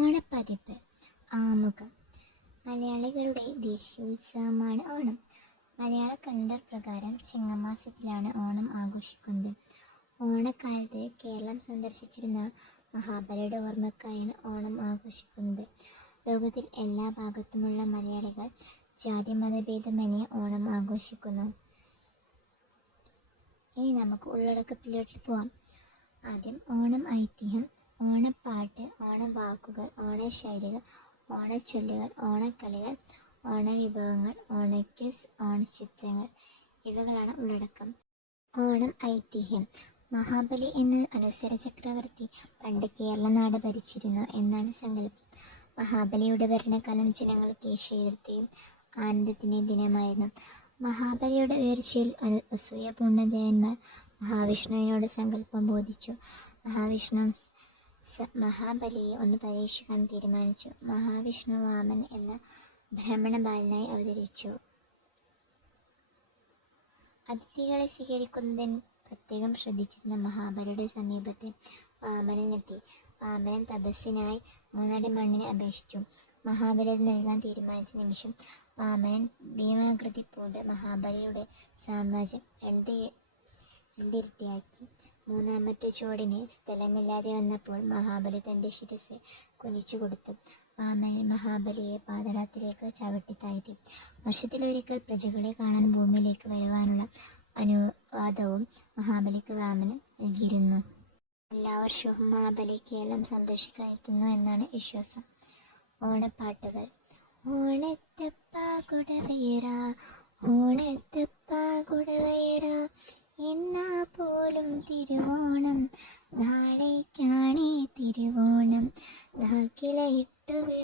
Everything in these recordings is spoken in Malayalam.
ഓണപ്പതിപ്പ് ആമുഖം മലയാളികളുടെ ദേശീയോത്സവമാണ് ഓണം മലയാള കലണ്ടർ പ്രകാരം ചിങ്ങമാസത്തിലാണ് ഓണം ആഘോഷിക്കുന്നത് ഓണക്കാലത്ത് കേരളം സന്ദർശിച്ചിരുന്ന മഹാബലിയുടെ ഓർമ്മക്കായാണ് ഓണം ആഘോഷിക്കുന്നത് ലോകത്തിൽ എല്ലാ ഭാഗത്തുമുള്ള മലയാളികൾ ജാതി മതഭേദമനെ ഓണം ആഘോഷിക്കുന്നു ഇനി നമുക്ക് ഉള്ളടക്കത്തിലോട്ട് പോവാം ആദ്യം ഓണം ഐതിഹ്യം ഓണപ്പാട്ട് ഓണവാക്കുകൾ ഓണശൈലികൾ ഓണച്ചൊല്ലുകൾ ഓണക്കളികൾ ഓണവിഭവങ്ങൾ ഓണക്യൂസ് ഓണചിത്രങ്ങൾ ഇവകളാണ് ഉള്ളടക്കം ഓണം ഐതിഹ്യം മഹാബലി എന്ന അനുസര ചക്രവർത്തി പണ്ട് കേരള നാട് ഭരിച്ചിരുന്നു എന്നാണ് സങ്കല്പം മഹാബലിയുടെ ഭരണകാലം ജനങ്ങൾക്ക് ഈശ്വരത്തെയും ആനന്ദത്തിന്റെ ദിനമായിരുന്നു മഹാബലിയുടെ ഉയർച്ചയിൽ അസൂയ മഹാവിഷ്ണുവിനോട് സങ്കല്പം ബോധിച്ചു മഹാവിഷ്ണു മഹാബലിയെ ഒന്ന് പരീക്ഷിക്കാൻ തീരുമാനിച്ചു മഹാവിഷ്ണു വാമൻ എന്ന ഭ്രമണ ബാലനായി അവതരിച്ചു അതിഥികളെ സ്വീകരിക്കുന്നതിന് പ്രത്യേകം ശ്രദ്ധിച്ചിരുന്ന മഹാബലിയുടെ സമീപത്തെ വാമനനെത്തി വാമനൻ തപസ്സിനായി മൂന്നടി മണ്ണിനെ അപേക്ഷിച്ചു മഹാബലി നൽകാൻ തീരുമാനിച്ച നിമിഷം വാമനൻ ഭീമാകൃതി പൂണ്ട് മഹാബലിയുടെ സാമ്രാജ്യം രണ്ട് രണ്ടിരട്ടിയാക്കി മൂന്നാമത്തെ ചുവടിന് സ്ഥലമില്ലാതെ വന്നപ്പോൾ മഹാബലി തന്റെ ശിരസ് കുനിച്ചു കൊടുത്തു വാമനൻ മഹാബലിയെ പാതരാത്തിലേക്ക് ചവിട്ടിത്താഴ്ത്തി വർഷത്തിലൊരിക്കൽ പ്രജകളെ കാണാൻ ഭൂമിയിലേക്ക് വരുവാനുള്ള അനുവാദവും മഹാബലിക്ക് വാമനൻ നൽകിയിരുന്നു എല്ലാ വർഷവും മഹാബലി കേരളം സന്ദർശിക്കാൻ എത്തുന്നു എന്നാണ് വിശ്വാസം ഓണപ്പാട്ടുകൾ ഓണത്തപ്പാ കുടവീറ ഓണത്തപ്പ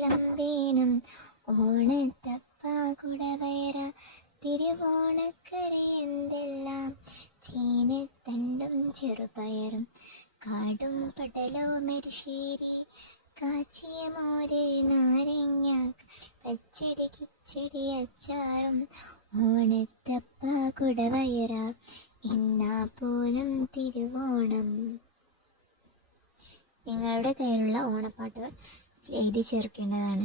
മധുരം വേണം ഓണത്തപ്പാകുടവയറ തിരുവോണക്കറി എന്തെല്ലാം ചീനത്തണ്ടും ചെറുപയറും കാടും പടലോ മരിശ്ശേരി കാച്ചിയ നാരങ്ങ പച്ചടി കിച്ചടി അച്ചാറും ഓണത്തപ്പ കുടവയറ എന്നാ പോലും തിരുവോണം നിങ്ങളുടെ കയ്യിലുള്ള ഓണപ്പാട്ടുകൾ എഴുതി ചേർക്കേണ്ടതാണ്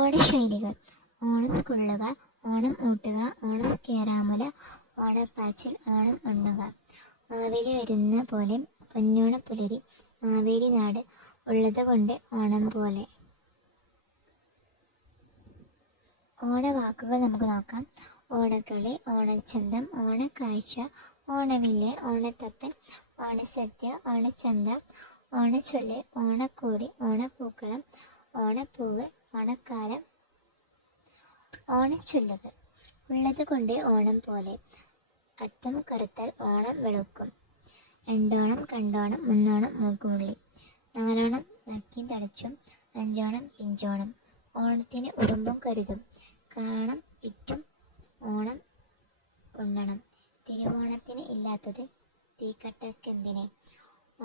ഓണശൈലികൾ ഓണം കൊള്ളുക ഓണം ഊട്ടുക ഓണം കേറാമല ഓണപ്പാച്ചിൽ ഓണം ഉണ്ണുക മാവേലി വരുന്ന പോലെ പൊന്നോണ പുലരി മാവേലി നാട് ഉള്ളത് കൊണ്ട് ഓണം പോലെ ഓണവാക്കുകൾ നമുക്ക് നോക്കാം ഓണക്കളി ഓണച്ചന്തം ഓണക്കാഴ്ച ഓണവില്ല് ഓണത്തപ്പൻ ഓണസദ്യ ഓണച്ചന്തം ഓണച്ചൊല്ല് ഓണക്കോടി ഓണപ്പൂക്കളം ഓണപ്പൂവ് ഓണക്കാലം ഓണച്ചൊല്ലുകൾ ഉള്ളത് കൊണ്ട് ഓണം പോലെ അത്തം കറുത്താൽ ഓണം വെളുക്കും രണ്ടോണം കണ്ടോണം മൂന്നോണം മൂക്കുള്ളി നാലോണം നക്കിയും തടച്ചും അഞ്ചോണം പിഞ്ചോണം ഓണത്തിന് ഉറുമ്പും കരുതും കാണം വിറ്റും ഓണം ഉണ്ണണം തിരുവോണത്തിന് ഇല്ലാത്തത് തീക്കട്ടക്കെന്തിനെ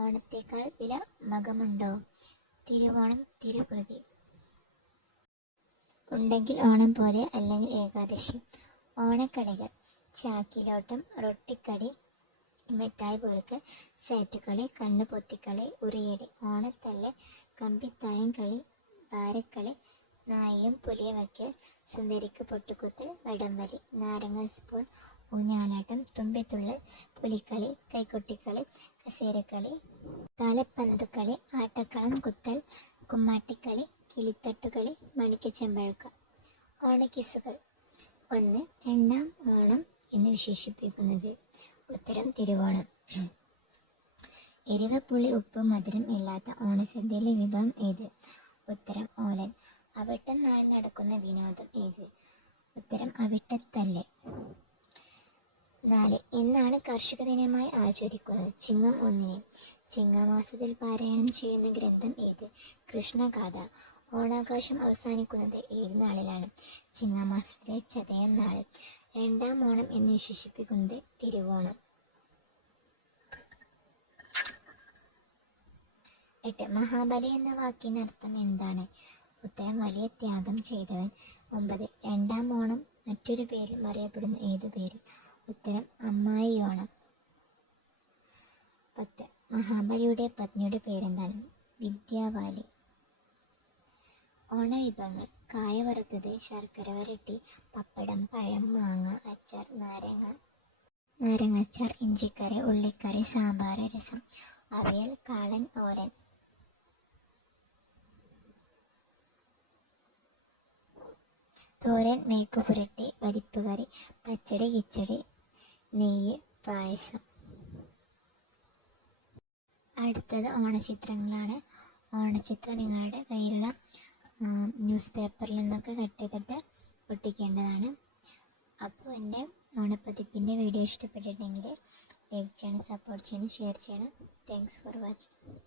ഓണത്തേക്കാൾ വില മകമുണ്ടോ തിരുവോണം തിരുകൃതി ഉണ്ടെങ്കിൽ ഓണം പോലെ അല്ലെങ്കിൽ ഏകാദശി ഓണക്കളികൾ ചാക്കിലോട്ടം റൊട്ടിക്കടി മിഠായി പൊറുക്ക് സേറ്റുകളി കണ്ണുപൊത്തിക്കളി ഉറിയടി ഓണത്തല്ല് കമ്പിത്തായം കളി ഭാരക്കളി നായയും പുലിയും വയ്ക്കൽ സുന്ദരിക്ക് പൊട്ടുകുത്തൽ വടംവലി നാരങ്ങ സ്പൂൺ ഊഞ്ഞാലാട്ടം തുമ്പത്തുള്ളൽ പുലിക്കളി കൈകൊട്ടിക്കളി കസേരക്കളി തലപ്പന്തുകളി ആട്ടക്കളം കുത്തൽ കുമ്മാട്ടിക്കളി കിളിത്തട്ടുകളി മണിക്ക് ചെമ്പഴക്കം ഓണക്കിസുകൾ ഒന്ന് രണ്ടാം ഓണം എന്ന് വിശേഷിപ്പിക്കുന്നത് ഉത്തരം തിരുവോണം എരിവ് പുളി ഉപ്പ് മധുരം ഇല്ലാത്ത ഓണസദ്യയിലെ വിഭവം ഏത് ഉത്തരം ഓലൻ അവിട്ടം നാളിൽ നടക്കുന്ന വിനോദം ഏത് ഉത്തരം അവിട്ടത്തല്ല് നാല് എന്നാണ് കർഷക ദിനമായി ആചരിക്കുന്നത് ചിങ്ങം ഒന്നിന് ചിങ്ങമാസത്തിൽ പാരായണം ചെയ്യുന്ന ഗ്രന്ഥം ഏത് കൃഷ്ണഗാഥ ഓണാഘോഷം അവസാനിക്കുന്നത് ഏത് നാളിലാണ് ചിങ്ങമാസത്തിലെ ചതയം നാൾ രണ്ടാം ഓണം എന്ന് വിശേഷിപ്പിക്കുന്നത് തിരുവോണം എട്ട് മഹാബലി എന്ന വാക്കിനർത്ഥം എന്താണ് ഉത്തരം വലിയ ത്യാഗം ചെയ്തവൻ ഒമ്പത് രണ്ടാം ഓണം മറ്റൊരു പേരിൽ അറിയപ്പെടുന്ന ഏതു പേര് ഉത്തരം അമ്മായിയാണ് പത്ത് മഹാബലിയുടെ പത്നിയുടെ പേരെന്താണ് വിദ്യാവാലി ഓണവിഭവങ്ങൾ കായ വറുത്തത് ശർക്കര വരട്ടി പപ്പടം പഴം മാങ്ങ അച്ചാർ നാരങ്ങ നാരങ്ങാച്ചാർ ഇഞ്ചിക്കറി ഉള്ളിക്കറി സാമ്പാർ രസം അവിയൽ കാളൻ ഓരൻ തോരൻ മേക്ക് പുരട്ടി പരിപ്പ് കറി പച്ചടി കിച്ചടി നെയ്യ് പായസം അടുത്തത് ഓണചിത്രങ്ങളാണ് ഓണചിത്രം നിങ്ങളുടെ കയ്യിലുള്ള ന്യൂസ് പേപ്പറിൽ നിന്നൊക്കെ കട്ട് ചെയ്തിട്ട് ഒട്ടിക്കേണ്ടതാണ് അപ്പോൾ എൻ്റെ ഓണപ്പതിപ്പിൻ്റെ വീഡിയോ ഇഷ്ടപ്പെട്ടിട്ടുണ്ടെങ്കിൽ ലൈക്ക് ചെയ്യണം സപ്പോർട്ട് ചെയ്യണം ഷെയർ ചെയ്യണം താങ്ക്സ് ഫോർ വാച്ചിങ്